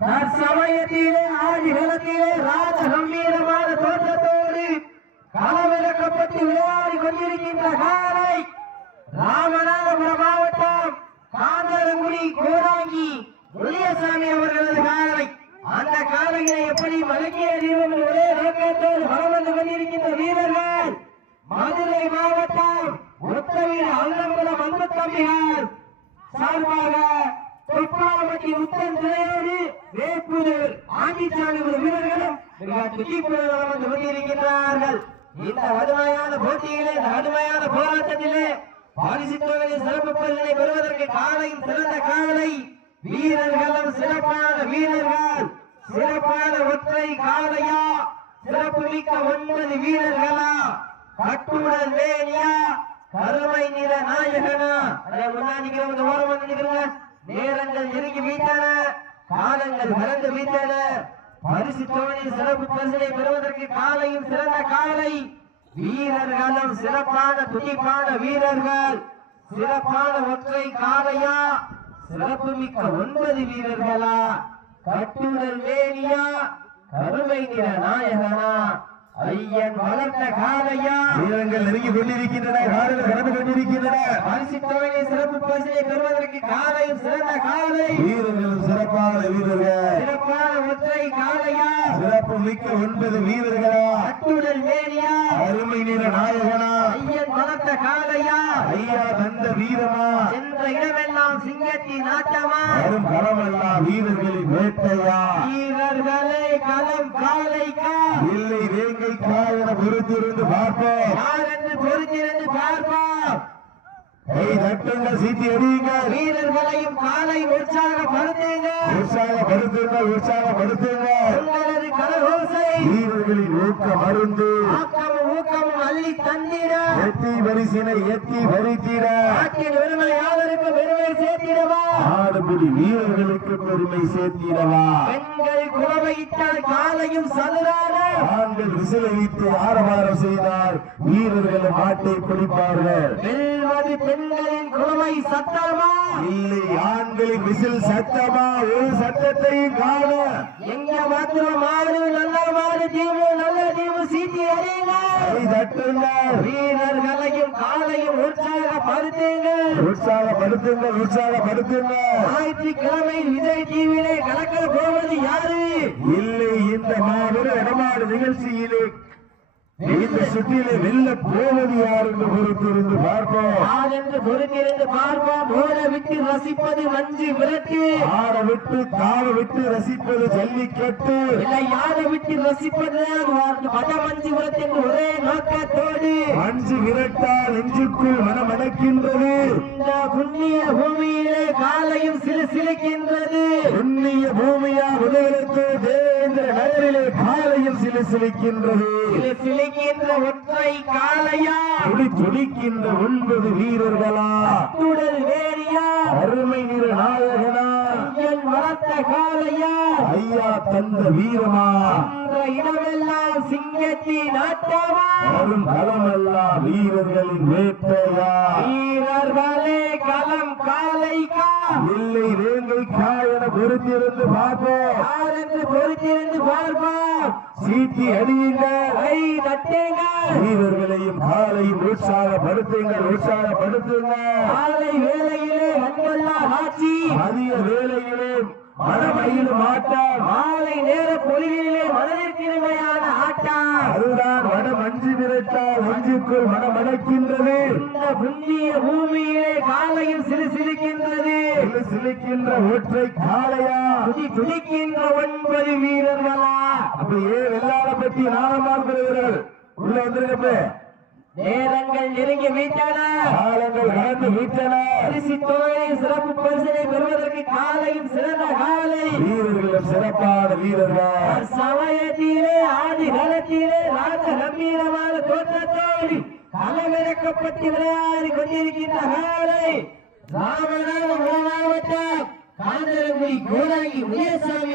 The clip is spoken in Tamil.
தற்சமயத்திலே ஆதிகளத்திலே ராஜ கம்பீரமான தோற்றத்தோடு களமிறக்கப்பட்டு விளையாடி கொண்டிருக்கின்ற காலை ராமநாதபுரம் மாவட்டம் காந்தரங்குடி கோடாங்கி முனியசாமி அவர்களது காலை. அந்த காலையை எப்படி மலக்கிய தீபம் ஒரே நோக்கத்தோடு வளம் வந்து கொண்டிருக்கின்ற வீரர்கள் மதுரை மாவட்டம் உத்தவீர் அன்னம்பலம் அன்பு தம்பியார் சார்பாக தொப்பாமட்டி உத்தன் துணையோடு வேப்பூர் ஆண்டிச்சாமி வீரர்களும் வந்து கொண்டிருக்கின்றார்கள். இந்த வலிமையான போட்டியிலே கடுமையான போராட்டத்திலே பரிசு தொகையை சிறப்பு பரிசினை பெறுவதற்கு காலையும் சிறந்த காலை வீரர்களும் சிறப்பான வீரர்கள் சிறப்பான ஒற்றை காலையா சிறப்பு மிக்க 9 வீரர்களா கட்டுடல் வேணியா கருமை நிற நாயகனா முன்னாடி ஓரம் வந்து நேரங்கள் நெருங்கி வீட்டன காலங்கள் கலந்து வீட்டன பரிசு தொகையை சிறப்பு பரிசினை பெறுவதற்கு காலையும் சிறந்த காலை வீரர்களும் சிறப்பான துடிப்பான வீரர்கள் சிறப்பான ஒற்றை காலையா சிறப்பு மிக்க 9 வீரர்களா கட்டுடல் வேணியா கருமை நிற நாயகனா ஐயன் வளர்த்த காலையா வீரர்கள் நெருங்கி கொண்டிருக்கின்றன காலையில் கடந்து கொண்டிருக்கின்றன பரிசு தொகையை சிறப்பு பரிசினை பெறுவதற்கு காலையும் சிறந்த காலை வீரர்களும் சிறப்பான வீரர்கள் சிறப்பான ஒற்றை காலையா சிறப்பு மிக்க 9 வீரர்களா கட்டுடல் வேணியா கருமை நிற நாயகனா ஐயன் வளர்த்த காலையா ஐயா தந்த வீரமா என்ற இடமெல்லாம் சிங்கத்தின் ஆட்டமா வரும் களமெல்லாம் வீரர்களின் வேட்டையா வீரர்களே களம் காலைக்கா இல்லை வேங்கை காயன பொறுத்திருந்து பார்ப்போம் யார் என்று பொறுத்திருந்து பார்ப்போம் கை தட்டுங்கள் சீட்டி அடியுங்கள் வீரர்களையும் காலை உற்சாகப்படுத்துங்கள் உங்களது கரகோசை வீரர்களின் ஊக்கம் அருந்து ஊக்கமும் அள்ளி தந்திட எத்தி பரிசினை எத்தி பறித்திட நாட்டின் பெருமையாளருக்கு பெருமை சேர்த்திடவா ஆடுபடி வீரர்களுக்கு பெருமை சேர்த்திடவா பெண்கள் குலவையிட்டால் காலையும் சதுரான ஆண்கள் விசிலடித்து ஆரவாரம் செய்தார் வீரர்கள் மாட்டை பிடிப்பார்கள் வெல்வது பெண்களின் குலவை சத்தமா இல்லை ஆண்களின் விசில் சத்தமா ஒரு சத்தத்தையும் காண எங்க மாத்திரம் மாடு நல்ல மாடு தீவு நல்ல தீவு சீட்டி அறியுங்கள் வீரர்களையும் காலையும் உற்சாகப்படுத்துங்கள் ஞாயிற்றுக்கிழமை விஜய் டிவியிலே கலக்க போவது யாரு இல்லை இந்த மாபெரும் இடமாடு நிகழ்ச்சியிலே இந்த சுற்றிலே வெல்ல போவது யார் என்று பொறுத்திருந்து பார்ப்போம் ஓட விட்டு ரசிப்பது மஞ்சு விரட்டு ஆட விட்டு தாழ விட்டு ரசிப்பது ஜல்லிக்கட்டு இல்லை யார விட்டு ரசிப்பது வட மஞ்சு விரட்டு என்று ஒரே நோக்கத்தோடு மஞ்சு விரட்டால் நெஞ்சுக்குள் மனமடக்கின்றது இந்த புண்ணிய பூமியிலே காலையும் சிலுசிலுக்கின்றது புண்ணிய பூமியா உதவிக்கு தேவேந்திர நகரிலே காலையும் சிலுசிலுக்கின்றது ஒற்றை காலையா துடிக்கின்ற 9 வீரர்களா கட்டுடல் வேணியா அருமை நிற நாயகனா ஐயன் வளர்த்த காலையா ஐயா தந்த வீரமா இடமெல்லாம் சிங்கத்தின் ஆட்டமா வரும் களமெல்லாம் வீரர்களின் வேட்டையா வீரர்களே களம் காலைக்கா இல்லை வேங்கை காயன பொறுத்திருந்து பார்ப்போம் யார் என்று பொறுத்திருந்து பார்ப்போம் சீட்டி அடியுங்கள் வீரர்களையும் காலையும் உற்சாகப்படுத்துங்கள் காலை வேளையிலே அன்பெல்லாம் ஆட்சி மதிய வேளையிலே மனமயிலும் ஆட்டம் மாலை நேர பொலியிலே மனதிற்கிருமையான ஆட்டம் அதுதான் வட மஞ்சு விரட்டால் நெஞ்சுக்குள் மனமடக்கின்றது இந்த புண்ணிய பூமியிலே காலையும் சிலுசிலுக்கின்ற ஒற்றை காலையா துடிக்கின்ற 9 வீரர்களா அப்படியே வெள்ளாளப்பட்டி நாகமால் பெறுகிறார்கள் உள்ள வந்திருக்க நேரங்கள் நெருங்கி வீட்டன காலங்கள் கடந்து வீட்டன பரிசு தொகையை சிறப்பு பரிசினை பெறுவதற்கு காலையும் சிறந்த காலை வீரர்களும் சிறப்பான வீரர்கள் சமயத்திலே ஆதி காலத்திலே ராஜ கம்பீரமான தோற்றத்தோடு களமிறக்கப்பட்டு விளையாடி கொண்டிருக்கின்ற காலை ராமநாதபுரம் மாவட்டம் காந்தரங்குடி கோடாங்கி முனியசாமி